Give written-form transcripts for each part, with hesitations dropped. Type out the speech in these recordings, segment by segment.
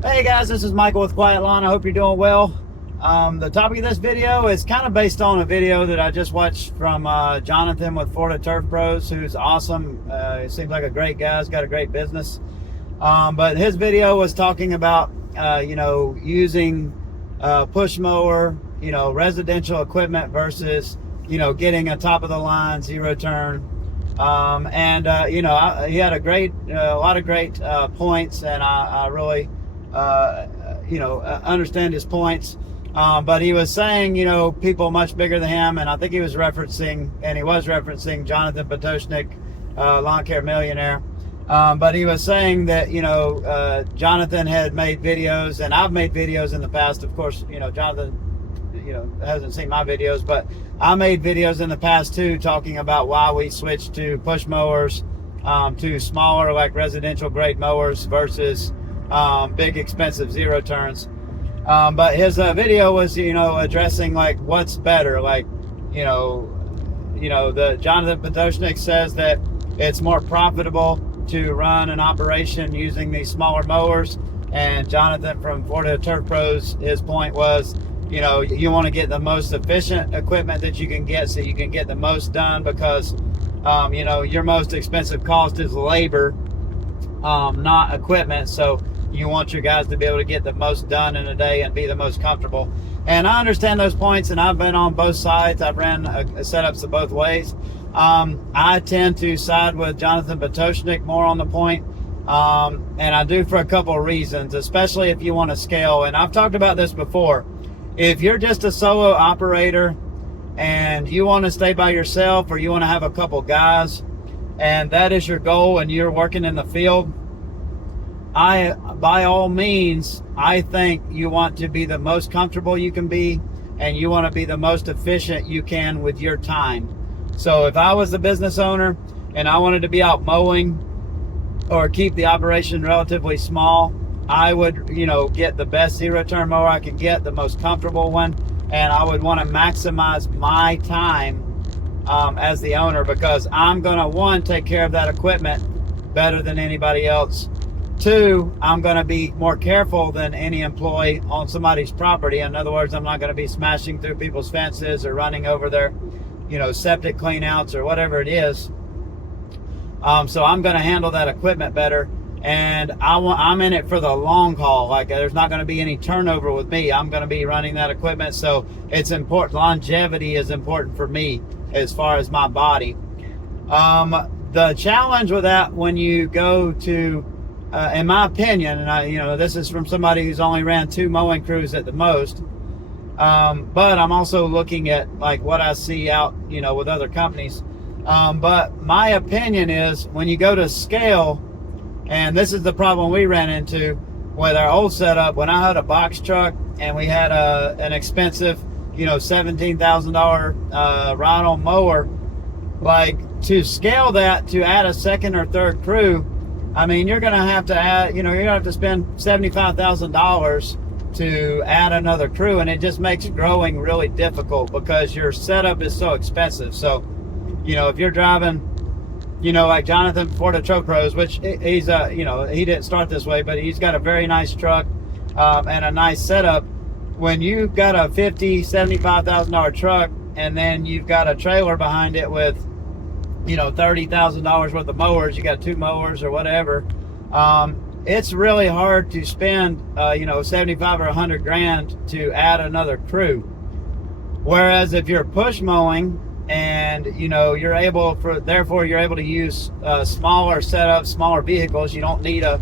Hey guys, this is Michael with Quiet Lawn. I hope you're doing well. The topic of this video is kind of based on a video that I just watched from Jonathan with Florida Turf Pros, who's awesome. He seems like a great guy. He's got a great business. But his video was talking about, using push mower, residential equipment versus, getting a top of the line zero turn. He had a lot of great points, and I really understand his points. But he was saying, people much bigger than him, and I think he was referencing Jonathan Potoshnik, lawn care millionaire. But he was saying that, Jonathan had made videos, and I've made videos in the past. Of course, Jonathan, hasn't seen my videos, but I made videos in the past too, talking about why we switched to push mowers, to smaller, like residential grade mowers versus big expensive zero turns. But his video was, addressing like what's better. Like, the Jonathan Potoshnik says that it's more profitable to run an operation using these smaller mowers. And Jonathan from Florida Turf Pros, his point was, you want to get the most efficient equipment that you can get so you can get the most done, because, your most expensive cost is labor, not equipment. So you want your guys to be able to get the most done in a day and be the most comfortable. And I understand those points, and I've been on both sides. I've ran setups of both ways. I tend to side with Jonathan Potoshnik more on the point. And I do for a couple of reasons, especially if you want to scale. And I've talked about this before. If you're just a solo operator and you want to stay by yourself, or you want to have a couple guys, and that is your goal, and you're working in the field, by all means, I think you want to be the most comfortable you can be, and you want to be the most efficient you can with your time. So if I was the business owner and I wanted to be out mowing or keep the operation relatively small, I would, get the best zero turn mower I could get, the most comfortable one, and I would want to maximize my time as the owner, because I'm going to, one, take care of that equipment better than anybody else. Two, I'm going to be more careful than any employee on somebody's property. In other words, I'm not going to be smashing through people's fences or running over their, septic cleanouts or whatever it is. So I'm going to handle that equipment better. And I'm in it for the long haul. Like, there's not going to be any turnover with me. I'm going to be running that equipment. So it's important. Longevity is important for me as far as my body. The challenge with that, when you go to, in my opinion, and this is from somebody who's only ran 2 mowing crews at the most. But I'm also looking at like what I see out, with other companies. But my opinion is, when you go to scale, and this is the problem we ran into with our old setup, when I had a box truck and we had an expensive, $17,000 ride-on mower, like, to scale that to add a second or third crew, I mean, you're going to have to add, you're going to have to spend $75,000 to add another crew, and it just makes growing really difficult because your setup is so expensive. So, if you're driving, like Jonathan Florida Turf Pros, which he's he didn't start this way, but he's got a very nice truck and a nice setup. When you've got a $50,000-$75,000 truck, and then you've got a trailer behind it with $30,000 worth of mowers, you got 2 mowers or whatever, it's really hard to spend 75 or 100 grand to add another crew. Whereas if you're push mowing, and you're able to use smaller setups, smaller vehicles. You don't need a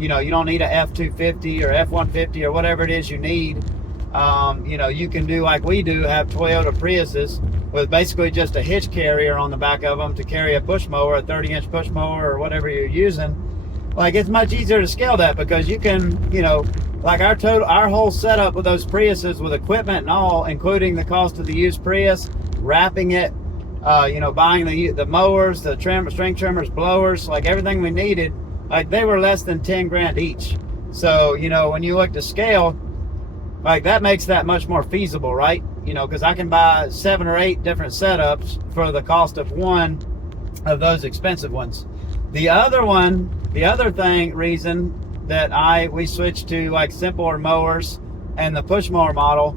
F-250 or F-150 or whatever it is you need. You can do like we do, have Toyota Priuses with basically just a hitch carrier on the back of them to carry a push mower, a 30-inch push mower or whatever you're using. Like, it's much easier to scale that, because you can, like our whole setup with those Priuses with equipment and all, including the cost of the used Prius, wrapping it, buying the mowers, the string trimmers, blowers, like everything we needed, like they were less than 10 grand each. So, when you look to scale, like that makes that much more feasible, right? Because I can buy 7 or 8 different setups for the cost of one of those expensive ones. The other reason that we switched to like simpler mowers and the push mower model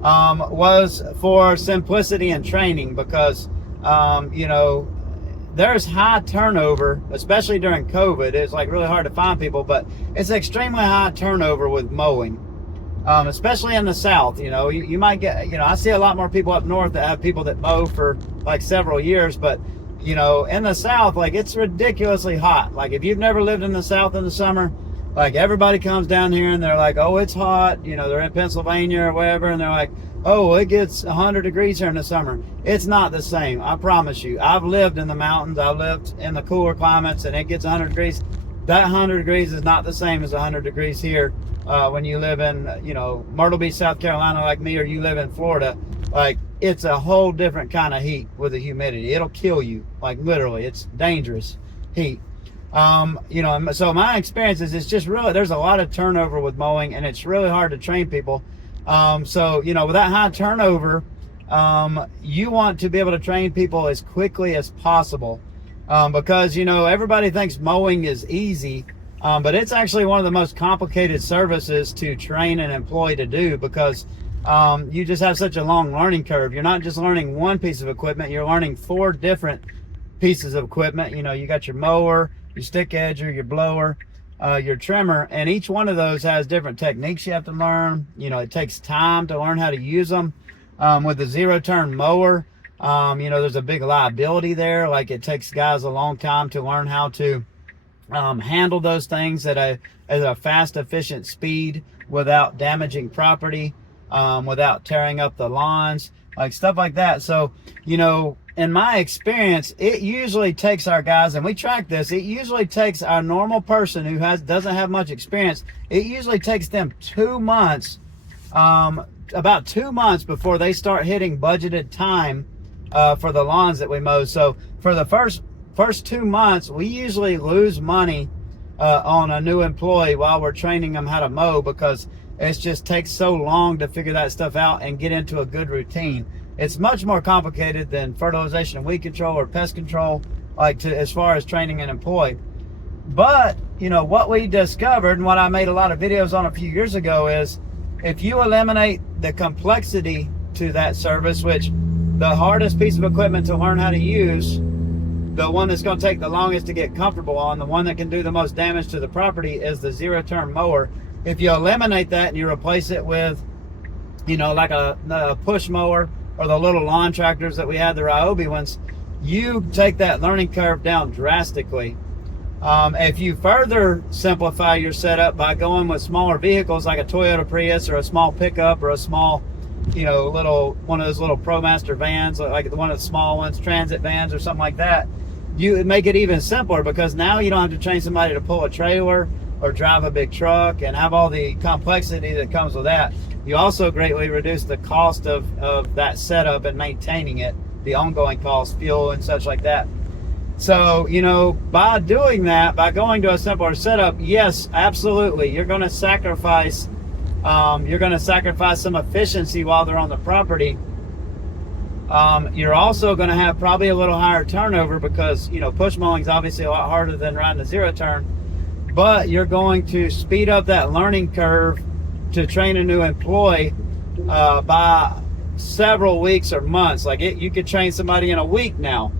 was for simplicity and training, because there's high turnover, especially during COVID. It's like really hard to find people, but it's extremely high turnover with mowing, especially in the South. You might get, I see a lot more people up north that have people that mow for like several years, but in the South, like, it's ridiculously hot. Like, if you've never lived in the South in the summer, like, everybody comes down here and they're like, oh, it's hot. They're in Pennsylvania or wherever, and they're like, oh, it gets 100 degrees here in the summer. It's not the same, I promise you. I've lived in the mountains, I've lived in the cooler climates, and it gets 100 degrees. That 100 degrees is not the same as 100 degrees here when you live in, Myrtle Beach, South Carolina, like me, or you live in Florida. Like, it's a whole different kind of heat with the humidity. It'll kill you, like, literally. It's dangerous heat. So my experience is, it's just really, there's a lot of turnover with mowing, and it's really hard to train people. With that high turnover, you want to be able to train people as quickly as possible, because everybody thinks mowing is easy, but it's actually one of the most complicated services to train an employee to do, because you just have such a long learning curve. You're not just learning one piece of equipment, you're learning 4 different pieces of equipment. You got your mower, your stick edger, your blower, your trimmer, and each one of those has different techniques you have to learn. It takes time to learn how to use them. With the zero-turn mower, there's a big liability there. Like, it takes guys a long time to learn how to handle those things at a fast, efficient speed without damaging property, without tearing up the lawns, like stuff like that. So, in my experience, it usually takes our guys, and we track this, it usually takes our normal person who doesn't have much experience, it usually takes them 2 months, about 2 months before they start hitting budgeted time for the lawns that we mow. So for the first 2 months, we usually lose money on a new employee while we're training them how to mow, because it just takes so long to figure that stuff out and get into a good routine. It's much more complicated than fertilization and weed control or pest control, as far as training an employee. But, what we discovered, and what I made a lot of videos on a few years ago, is if you eliminate the complexity to that service, which the hardest piece of equipment to learn how to use, the one that's going to take the longest to get comfortable on, the one that can do the most damage to the property, is the zero-turn mower. If you eliminate that and you replace it with, like a push mower, or the little lawn tractors that we had, the Ryobi ones, you take that learning curve down drastically. If you further simplify your setup by going with smaller vehicles like a Toyota Prius or a small pickup or a small, one of those little ProMaster vans, like one of the small ones, transit vans or something like that, you make it even simpler, because now you don't have to train somebody to pull a trailer or drive a big truck and have all the complexity that comes with that. You also greatly reduce the cost of that setup and maintaining it, the ongoing cost, fuel and such like that. So, by doing that, by going to a simpler setup, yes, absolutely, you're going to sacrifice some efficiency while they're on the property. You're also going to have probably a little higher turnover, because, push mowing is obviously a lot harder than riding a zero turn, but you're going to speed up that learning curve to train a new employee by several weeks or months. You could train somebody in a week now,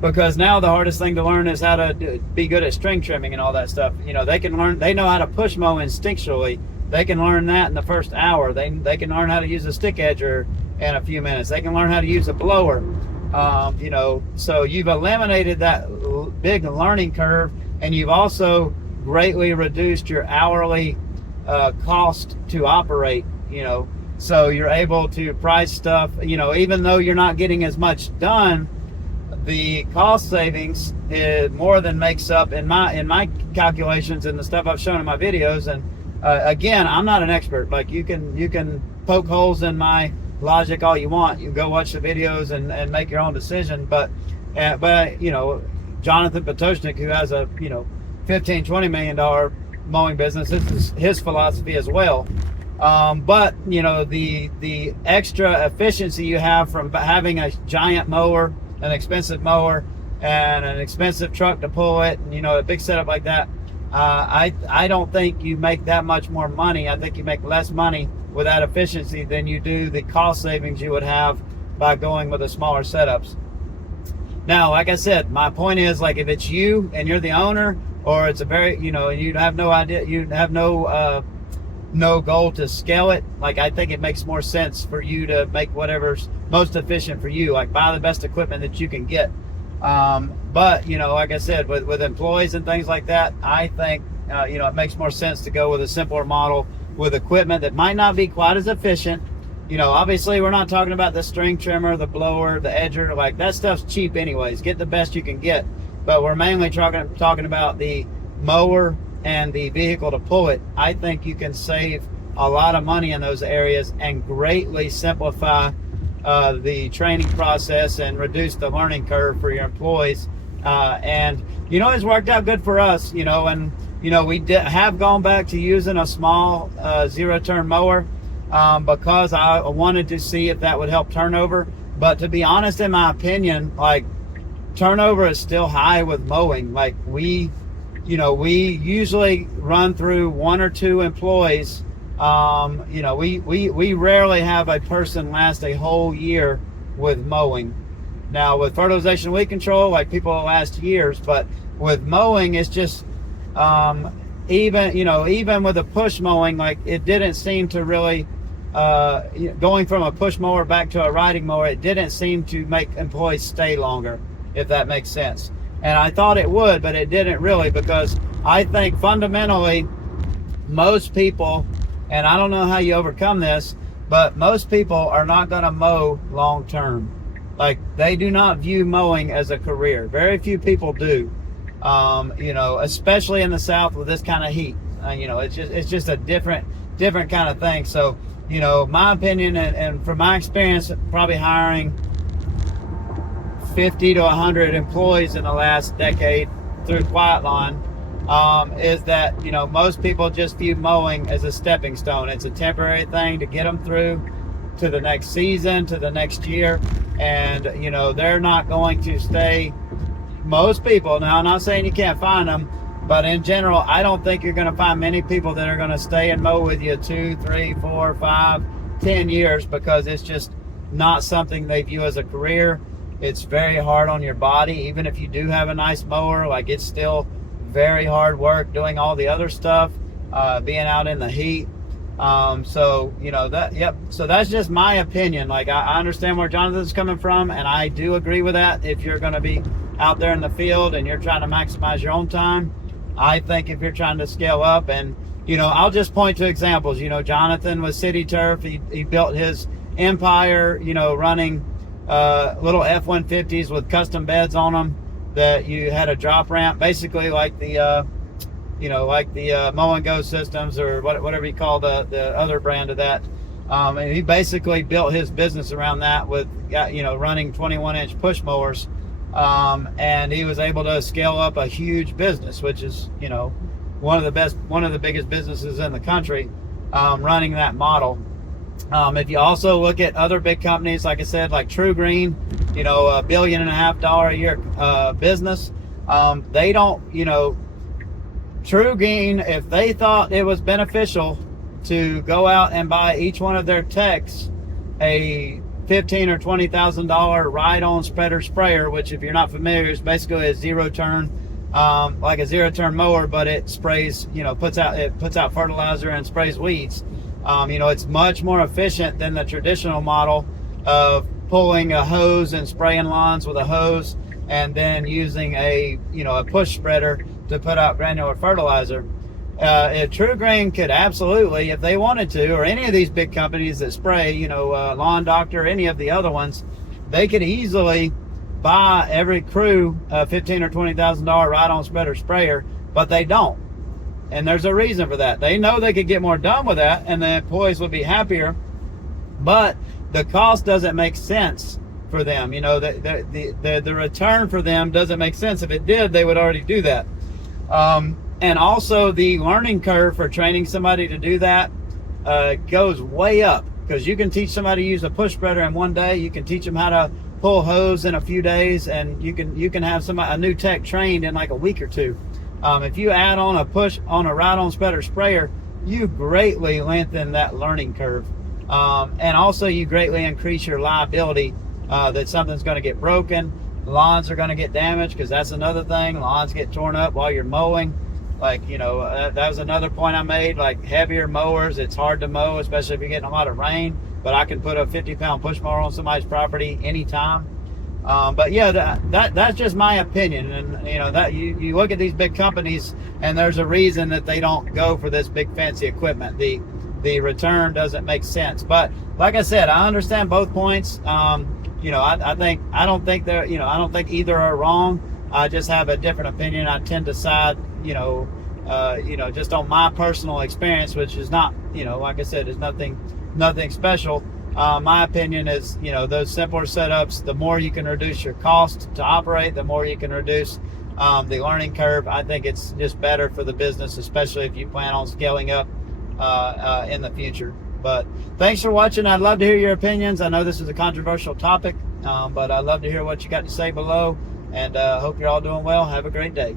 because now the hardest thing to learn is how to be good at string trimming and all that stuff. They know how to push mow instinctually. They can learn that in the first hour. They can learn how to use a stick edger in a few minutes. They can learn how to use a blower. So you've eliminated that big learning curve, and you've also greatly reduced your hourly cost to operate. So you're able to price stuff, even though you're not getting as much done, the cost savings more than makes up in my calculations and the stuff I've shown in my videos. And again, I'm not an expert. Like, you can poke holes in my logic all you want. You go watch the videos and make your own decision. But Jonathan Potoshnik, who has a $15-20 million mowing business, this is his philosophy as well. But the extra efficiency you have from having a giant mower, an expensive mower, and an expensive truck to pull it, and a big setup like that, I don't think you make that much more money. I think you make less money with that efficiency than you do the cost savings you would have by going with the smaller setups. Now, like I said, my point is, like, if it's you and you're the owner, or it's a very, you have no idea, you have no goal to scale it, like, I think it makes more sense for you to make whatever's most efficient for you, like buy the best equipment that you can get. But like I said, with employees and things like that, I think it makes more sense to go with a simpler model with equipment that might not be quite as efficient. Obviously we're not talking about the string trimmer, the blower, the edger, like that stuff's cheap anyways. Get the best you can get. But we're mainly talking about the mower and the vehicle to pull it. I think you can save a lot of money in those areas and greatly simplify the training process and reduce the learning curve for your employees. And it's worked out good for us, and we have gone back to using a small zero-turn mower because I wanted to see if that would help turnover. But to be honest, in my opinion, like, turnover is still high with mowing. Like, we usually run through 1 or 2 employees. We rarely have a person last a whole year with mowing. Now, with fertilization weed control, like, people will last years, but with mowing, it's just even with a push mowing, like, it didn't seem to really going from a push mower back to a riding mower, it didn't seem to make employees stay longer, if that makes sense. And I thought it would, but it didn't really, because I think fundamentally most people, and I don't know how you overcome this, but most people are not going to mow long term. Like, they do not view mowing as a career. Very few people do. Especially in the South with this kind of heat. It's just a different kind of thing. So, my opinion, and from my experience, probably hiring 50 to 100 employees in the last decade through Quiet Lawn, is that most people just view mowing as a stepping stone. It's a temporary thing to get them through to the next season, to the next year, and they're not going to stay. Most people, now I'm not saying you can't find them, but in general, I don't think you're going to find many people that are going to stay and mow with you 2, 3, 4, 5, 10 years, because it's just not something they view as a career. It's very hard on your body. Even if you do have a nice mower, like, it's still very hard work doing all the other stuff, being out in the heat. So that's just my opinion. Like, I understand where Jonathan's coming from, and I do agree with that. If you're going to be out there in the field and you're trying to maximize your own time, I think if you're trying to scale up, and I'll just point to examples. Jonathan with City Turf, he built his empire, running little F-150s with custom beds on them that you had a drop ramp, basically like the Mow and Go systems, or whatever you call the other brand of that. And he basically built his business around that with running 21-inch push mowers, and he was able to scale up a huge business, which is one of the biggest businesses in the country, running that model. If you also look at other big companies, like I said, like True Green, $1.5 billion a year business, they don't, True Green, if they thought it was beneficial to go out and buy each one of their techs a $15,000 or $20,000 ride-on spreader sprayer, which, if you're not familiar, is basically a zero-turn, like a zero-turn mower, but it sprays, puts out fertilizer and sprays weeds. It's much more efficient than the traditional model of pulling a hose and spraying lawns with a hose, and then using a push spreader to put out granular fertilizer. If True Green could absolutely, if they wanted to, or any of these big companies that spray, Lawn Doctor, any of the other ones, they could easily buy every crew a $15,000 or $20,000 ride-on spreader sprayer, but they don't. And there's a reason for that. They know they could get more done with that, and the employees would be happier, but the cost doesn't make sense for them. The return for them doesn't make sense. If it did, they would already do that. And also, the learning curve for training somebody to do that goes way up, because you can teach somebody to use a push spreader in one day. You can teach them how to pull hose in a few days, and you can have a new tech trained in like a week or two. If you add on a push on a ride-on spreader sprayer, you greatly lengthen that learning curve. And also you greatly increase your liability that something's going to get broken. Lawns are going to get damaged, because that's another thing. Lawns get torn up while you're mowing. Like, you know, that was another point I made. Like, heavier mowers, it's hard to mow, especially if you're getting a lot of rain. But I can put a 50-pound push mower on somebody's property anytime. But yeah, that's just my opinion. And you know, that you look at these big companies, and there's a reason that they don't go for this big fancy equipment. The return doesn't make sense. But like I said, I understand both points. You know, I don't think they're, you know, I don't think either are wrong. I just have a different opinion. I tend to side, you know, just on my personal experience, which is not, you know, like I said, is nothing special. My opinion is, you know, those simpler setups, the more you can reduce your cost to operate, the more you can reduce the learning curve. I think it's just better for the business, especially if you plan on scaling up in the future. But thanks for watching. I'd love to hear your opinions. I know this is a controversial topic, but I'd love to hear what you got to say below. And hope you're all doing well. Have a great day.